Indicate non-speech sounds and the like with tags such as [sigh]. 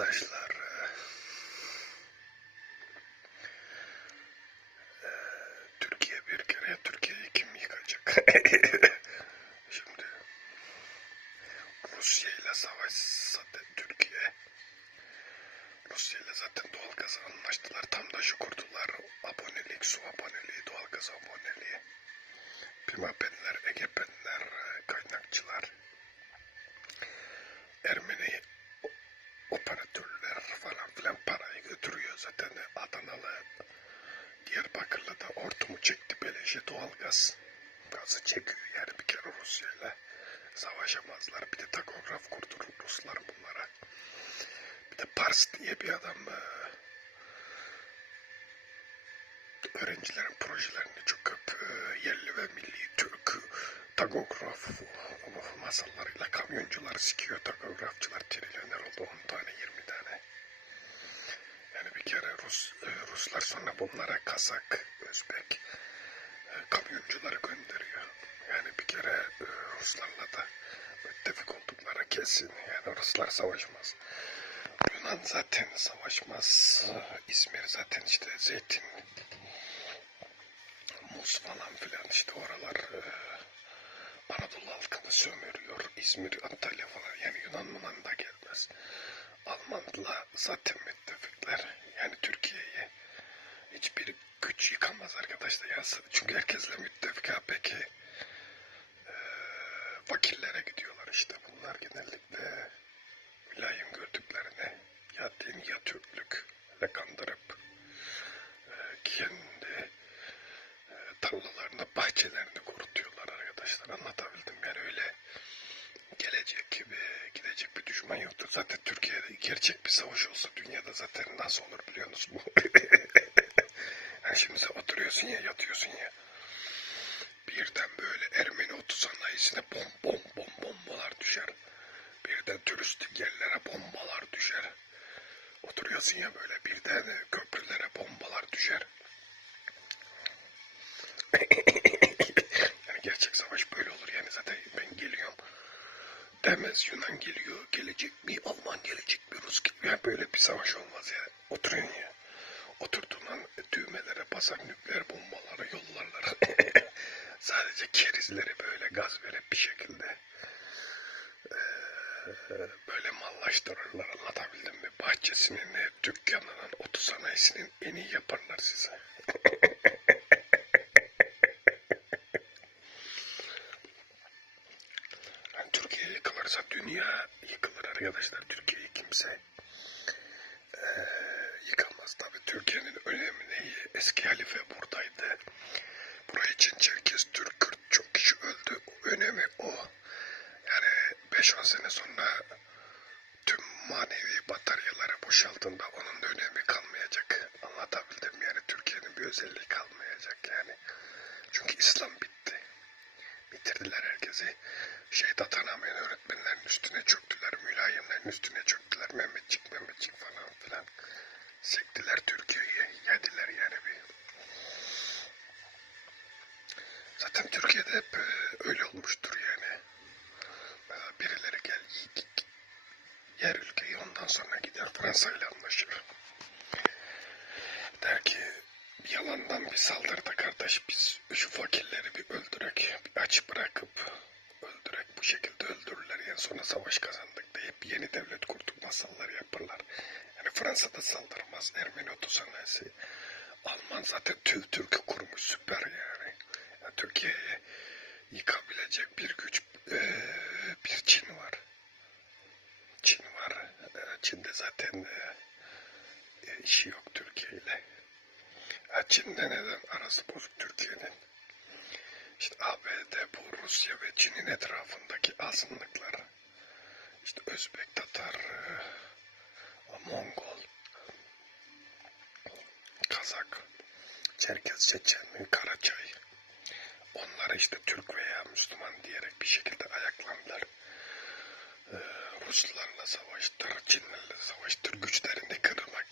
arkadaşlar e, Türkiye bir kere Türkiye'yi kim yıkacak? [laughs] Şimdi Rusya ile savaşsa da Türkiye Rusya ile zaten doğal doğalgaz anlaştılar. Tam da şu kurdular. Abonelik, su aboneliği, doğal doğalgaz aboneliği. Pimapenler, Egepenler, e, kaynakçılar. Ermeni da ortumu çekti beleşe doğalgaz. Gazı çekiyor yani bir kere Rusya ile savaşamazlar. Bir de takograf kurdu Ruslar bunlara. Bir de Pars diye bir adam e, öğrencilerin projelerini çok e, yerli ve milli Türk takograf masallarıyla kamyoncular sikiyor. Takografçılar trilyoner oldu 10 tane 20 tane. Kere Rus, e, Ruslar sonra bunlara Kazak, Özbek e, kamyoncuları gönderiyor. Yani bir kere e, Ruslarla da müttefik oldukları kesin. Yani Ruslar savaşmaz. Yunan zaten savaşmaz. İzmir zaten işte zeytin, muz falan filan işte oralar Anadolu halkını sömürüyor. İzmir, Antalya falan yani Yunan Munan da gelmez. Almanla zaten müttefikler. Yani Türkiye'yi hiçbir güç yıkamaz arkadaşlar. Ya, çünkü herkesle müttefik ha peki. E, fakirlere gidiyorlar işte bunlar genellikle mülayim gördüklerine ya din ya Türklük ile kandırıp e, kendi e, tarlalarını, bahçelerini kurutuyorlar arkadaşlar. Anlatabildim yani öyle gelecek gibi gidecek bir düşman yoktur. Zaten Türkiye'de gerçek bir savaş olsa dünyada zaten nasıl olur biliyorsunuz bu. [laughs] yani şimdi sen oturuyorsun ya yatıyorsun ya. Birden böyle Ermeni otu sanayisine bom bom bom bombalar düşer. Birden turistik yerlere bombalar düşer. Oturuyorsun ya böyle birden köprülere bombalar düşer. [laughs] yani gerçek savaş böyle olur yani zaten ben geliyorum. Demez Yunan geliyor, gelecek mi Alman gelecek mi Rus gibi. Yani böyle bir savaş olmaz ya. Oturuyorsun ya. Oturduğun an düğmelere basar nükleer bombaları yollarlar. [laughs] Sadece kerizleri böyle gaz verip bir şekilde böyle mallaştırırlar anlatabildim mi? Bahçesinin, dükkanının, otu sanayisinin en iyi yaparlar size. [laughs] Yani Türkiye yıkılırsa dünya yıkılır arkadaşlar. Türkiye'yi kimse e, yıkamaz. Tabii Türkiye'nin önemi neyi? Eski halife buradaydı. Buraya için Çerkez, Türk, Kürt çok kişi öldü. Önemi o. Yani 5-10 sene sonra tüm manevi bataryaları boşaltında onun da önemi kalmayacak. Anlatabildim yani Türkiye'nin bir özelliği kalmayacak yani. Çünkü İslam bitti. Bitirdiler herkesi. Şeyde tanımayan öğretmenlerin üstüne çöktüler. Mülayimlerin üstüne çöktüler. Mehmetçik Mehmetçik falan filan. Sektiler Türkiye'yi. Yediler yani bir. Zaten Türkiye'de hep e, öyle olmuştur yani. Birileri gel yer ülkeyi ondan sonra gider Fransa ile yalandan bir saldırıda kardeş biz şu fakirleri bir öldürek, bir aç bırakıp öldürek bu şekilde öldürürler. Yani sonra savaş kazandık deyip yeni devlet kurduk masallar yaparlar. Yani Fransa'da saldırmaz Ermeni otu sanayisi. Alman zaten tüm Türk'ü kurmuş süper yani. yani Türkiye'yi yıkabilecek bir güç eee, bir Çin var. Çin var. Eee, Çin'de zaten eee, e, işi yok Türkiye ile. Ha, Çin'de neden arası bozuk Türkiye'nin? İşte ABD bu Rusya ve Çin'in etrafındaki azınlıklar. İşte Özbek, Tatar, eee, Mongol, Kazak, Çerkez, Çeçen, Karaçay. Onlara işte Türk veya Müslüman diyerek bir şekilde ayaklandılar. Ee, Ruslarla savaştır, Çinlerle savaştır, güçlerini kırmak.